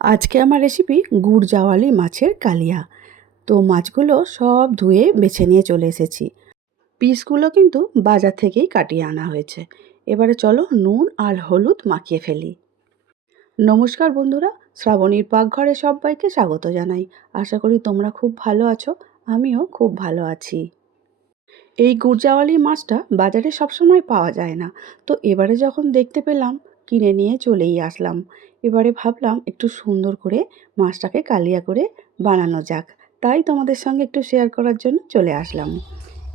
আজকে আমার রেসিপি গুড় জাওয়ালি মাছের কালিয়া। তো মাছগুলো সব ধুয়ে বেছে নিয়ে চলে এসেছি। পিসগুলো কিন্তু বাজার থেকেই কাটিয়ে আনা হয়েছে। এবারে চলো নুন আর হলুদ মাখিয়ে ফেলি। নমস্কার বন্ধুরা, শ্রাবণীর পাকঘরে সবাইকে স্বাগত জানাই। আশা করি তোমরা খুব ভালো আছো, আমিও খুব ভালো আছি। এই গুড়জাওয়ালি মাছটা বাজারে সবসময় পাওয়া যায় না, তো এবারে যখন দেখতে পেলাম কিনে নিয়ে চলেই আসলাম। এবারে ভাবলাম একটু সুন্দর করে মাছটাকে কালিয়া করে বানানো যাক, তাই তোমাদের সঙ্গে একটু শেয়ার করার জন্য চলে আসলাম।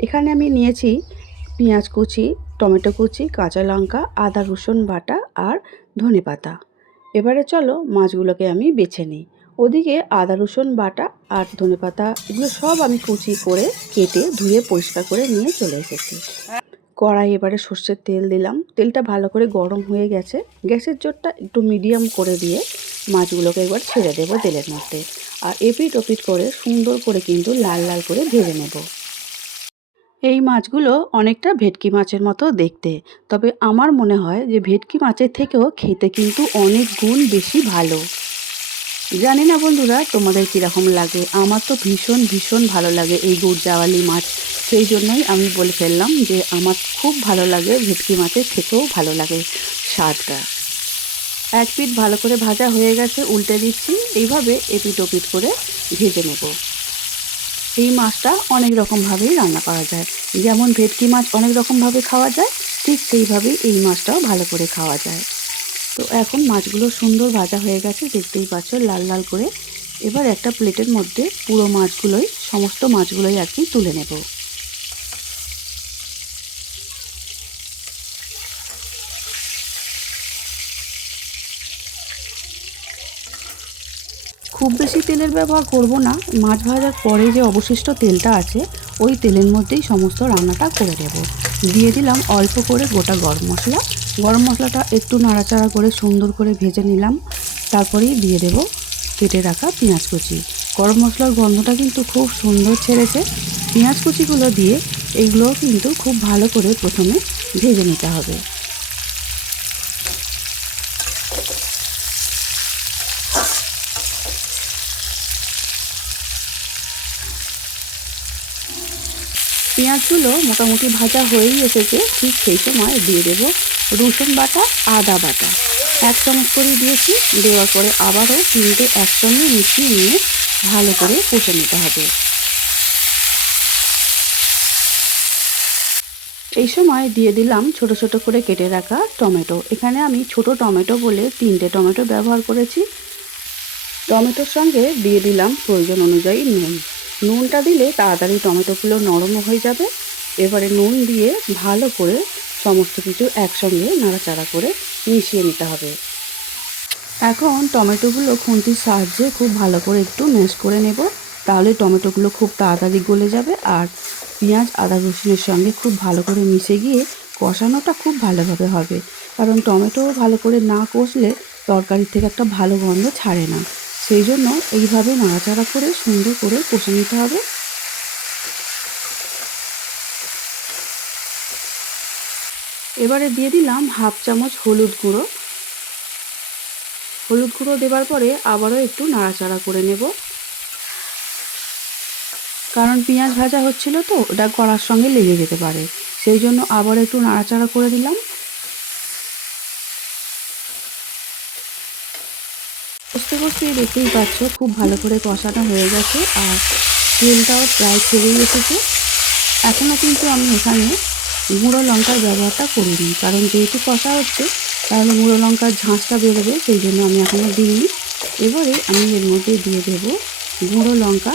এখানে আমি নিয়েছি পেঁয়াজ কুচি, টমেটো কুচি, কাঁচা লঙ্কা, আদা রসুন বাটা আর ধনেপাতা। এবারে চলো মাছগুলোকে আমি বেছে নিই। ওদিকে আদা রসুন বাটা আর ধনেপাতা এগুলো সব আমি কুচি করে কেটে ধুয়ে পরিষ্কার করে নিয়ে চলে এসেছি। কড়াই এবারে সর্ষের তেল দিলাম। তেলটা ভালো করে গরম হয়ে গেছে। গ্যাসের জোরটা একটু মিডিয়াম করে দিয়ে মাছগুলোকে একবার ছেড়ে দেবো তেলের মধ্যে। আর এপিট ওপিট করে সুন্দর করে কিন্তু লাল লাল করে ভেজে নেব। এই মাছগুলো অনেকটা ভেটকি মাছের মতো দেখতে, তবে আমার মনে হয় যে ভেটকি মাছের থেকেও খেতে কিন্তু অনেক গুণ বেশি ভালো। জানি না বন্ধুরা তোমাদের কীরকম লাগে, আমার তো ভীষণ ভীষণ ভালো লাগে এই গুড়জাওয়ালি মাছ। সেই জন্যই আমি বলে ফেললাম যে আমার খুব ভালো লাগে, ভেটকি মাছের থেকেও ভালো লাগে স্বাদটা। এক পিঠ ভালো করে ভাজা হয়ে গেছে, উল্টে দিচ্ছি। এইভাবে এপিট ওপিট করে ভেজে নেব। এই মাছটা অনেক রকমভাবেই রান্না করা যায়। যেমন ভেটকি মাছ অনেক রকমভাবে খাওয়া যায়, ঠিক সেইভাবেই এই মাছটাও ভালো করে খাওয়া যায়। তো এখন মাছগুলো সুন্দর ভাজা হয়ে গেছে, দেখতেই পাচ্ছ লাল লাল করে। এবার একটা প্লেটের মধ্যে পুরো মাছগুলোই, সমস্ত মাছগুলোই আর কি তুলে নেব। খুব বেশি তেলের ব্যবহার করব না। মাছ ভাজার পরে যে অবশিষ্ট তেলটা আছে ওই তেলের মধ্যেই সমস্ত রান্নাটা করে দেব। দিয়ে দিলাম অল্প করে গোটা গরম মশলা। গরম মশলাটা একটু নাড়াচাড়া করে সুন্দর করে ভেজে নিলাম। তারপরেই দিয়ে দেব কেটে রাখা পেঁয়াজ কুচি। গরম মশলার গন্ধটা কিন্তু খুব সুন্দর ছেড়েছে। পেঁয়াজ কুচিগুলো দিয়ে এইগুলো কিন্তু খুব ভালো করে প্রথমে ভেজে নিতে হবে। পেঁয়াজগুলো মোটামুটি ভাজা হয়েই এসেছে, ঠিক সেই সময় দিয়ে দেব রসুন বাটা, আদা বাটা 1 চামচ করে দিয়েছি। দেওয়ার পরে আবারও তিনটে একসঙ্গে মিশিয়ে নিয়ে ভালো করে কষে নিতে হবে। এই সময় দিয়ে দিলাম ছোট ছোট করে কেটে রাখা টমেটো। এখানে আমি ছোট টমেটো বলে 3টে টমেটো ব্যবহার করেছি। টমেটোর সঙ্গে দিয়ে দিলাম প্রয়োজন অনুযায়ী নুন। নুনটা দিলে তাড়াতাড়ি টমেটোগুলো নরমও হয়ে যাবে। এবারে নুন দিয়ে ভালো করে সমস্ত কিছু একসঙ্গে নাড়াচাড়া করে মিশিয়ে নিতে হবে। এখন টমেটোগুলো খুন্তির সাহায্যে খুব ভালো করে একটু ম্যাশ করে নেব, তাহলে টমেটোগুলো খুব তাড়াতাড়ি গলে যাবে আর পেঁয়াজ আদা রসুনের সঙ্গে খুব ভালো করে মিশে গিয়ে কষানোটা খুব ভালোভাবে হবে। কারণ টমেটো ভালো করে না কষলে তরকারির থেকে একটা ভালো গন্ধ ছাড়ে না। সেই জন্য এইভাবে নাড়াচাড়া করে সুন্দর করে কষে নিতে হবে। এবারে দিয়ে দিলাম 1/2 চামচ হলুদ গুঁড়ো। হলুদ গুঁড়ো দেওয়ার পরে আবারও একটু নাড়াচাড়া করে নেব, কারণ পেঁয়াজ ভাজা হচ্ছিল তো ওটা কড়ার সঙ্গে লেগে যেতে পারে। সেই জন্য আবার একটু নাড়াচাড়া করে দিলাম। কষতে কষতে দেখতেই পাচ্ছ খুব ভালো করে কষানো হয়ে গেছে আর তেলটাও প্রায় ছেড়েই এসেছে। এখনও কিন্তু আমি এখানে গুঁড়ো লঙ্কার ব্যবহারটা করিনি, কারণ যেহেতু কষা হচ্ছে তাহলে গুঁড়ো লঙ্কার ঝাঁঝটা বেরোবে, সেই জন্য আমি এখনও দিইনি। এবারে আমি এর মধ্যে দিয়ে দেব গুঁড়ো লঙ্কা,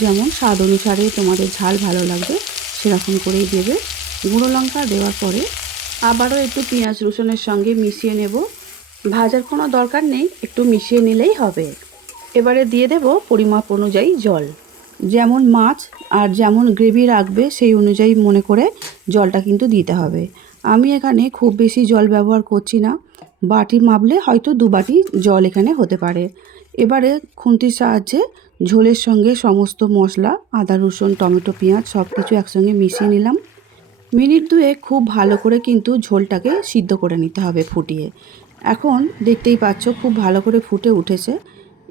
যেমন স্বাদ অনুসারে তোমাদের ঝাল ভালো লাগবে সেরকম করেই দেবে। গুঁড়ো লঙ্কা দেওয়ার পরে আবারও একটু পেঁয়াজ রসুনের সঙ্গে মিশিয়ে নেব। ভাজার কোনো দরকার নেই, একটু মিশিয়ে নিলেই হবে। এবারে দিয়ে দেব পরিমাপ অনুযায়ী জল। যেমন মাছ আর যেমন গ্রেভি রাখবে সেই অনুযায়ী মনে করে জলটা কিন্তু দিতে হবে। আমি এখানে খুব বেশি জল ব্যবহার করছি না, বাটি মাপলে হয়তো 2 বাটি জল এখানে হতে পারে। এবারে খুন্তির সাহায্যে ঝোলের সঙ্গে সমস্ত মশলা আদা রসুন টমেটো পেঁয়াজ সব কিছু একসঙ্গে মিশিয়ে নিলাম। মিনিট 2 খুব ভালো করে কিন্তু ঝোলটাকে সিদ্ধ করে নিতে হবে ফুটিয়ে। এখন দেখতেই পাচ্ছ খুব ভালো করে ফুটে উঠেছে।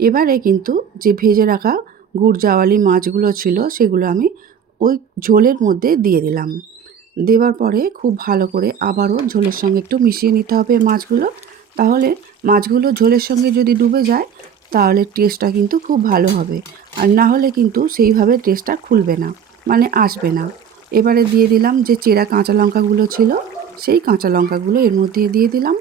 এবারে কিন্তু যে ভেজে রাখা গুড় জাওয়ালি মাছগুলো ছিল সেগুলো আমি ওই ঝোলের মধ্যে দিয়ে দিলাম। দেওয়ার পরে খুব ভালো করে আবারও ঝোলের সঙ্গে একটু মিশিয়ে নিতে হবে মাছগুলো। তাহলে মাছগুলো ঝোলের সঙ্গে যদি ডুবে যায় তাহলে টেস্টটা কিন্তু খুব ভালো হবে, আর না হলে কিন্তু সেইভাবে টেস্টটা খুলবে না, মানে আসবে না। এবারে দিয়ে দিলাম যে চেরা কাঁচা লঙ্কাগুলো ছিল, সেই কাঁচা লঙ্কাগুলো এর মধ্যে দিয়ে দিলাম।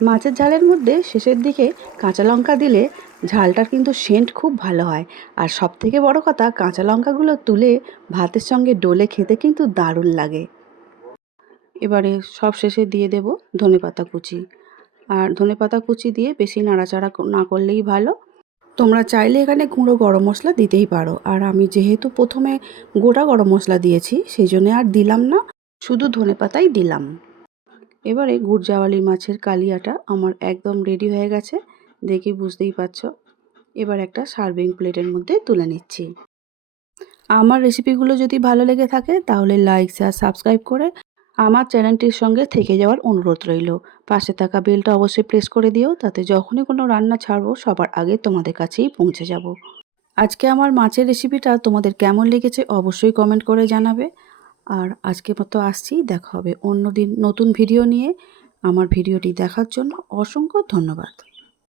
মাছের ঝালের মধ্যে শেষের দিকে কাঁচা লঙ্কা দিলে ঝালটার কিন্তু সেন্ট খুব ভালো হয়। আর সবথেকে বড় কথা, কাঁচা লঙ্কাগুলো তুলে ভাতের সঙ্গে ডলে খেতে কিন্তু দারুণ লাগে। এবারে সব শেষে দিয়ে দেব ধনেপাতা কুচি, আর ধনেপাতা কুচি দিয়ে বেশি নাড়াচাড়া না করলেই ভালো। তোমরা চাইলে এখানে গুঁড়ো গরম মশলা দিতেই পারো, আর আমি যেহেতু প্রথমে গোটা গরম মশলা দিয়েছি সেই জন্য আর দিলাম না, শুধু ধনেপাতাই দিলাম। এবারে গুড় জাওয়ালি মাছের কালিয়াটা আমার একদম রেডি হয়ে গেছে, দেখে বুঝতেই পারছো। এবার একটা সার্ভিং প্লেটের মধ্যে তুলে নিচ্ছি। আমার রেসিপিগুলো যদি ভালো লেগে থাকে তাহলে লাইক শেয়ার সাবস্ক্রাইব করে আমার চ্যানেলটির সঙ্গে থেকে যাওয়ার অনুরোধ রইল। পাশে থাকা বেলটা অবশ্যই প্রেস করে দিও, তাতে যখনই কোনো রান্না ছাড়বো সবার আগে তোমাদের কাছেই পৌঁছে যাব। আজকে আমার মাছের রেসিপিটা তোমাদের কেমন লেগেছে অবশ্যই কমেন্ট করে জানাবে। আর আজকের মতো আসছি, দেখা হবে অন্য দিন নতুন ভিডিও নিয়ে। আমার ভিডিওটি দেখার জন্য অসংখ্য ধন্যবাদ।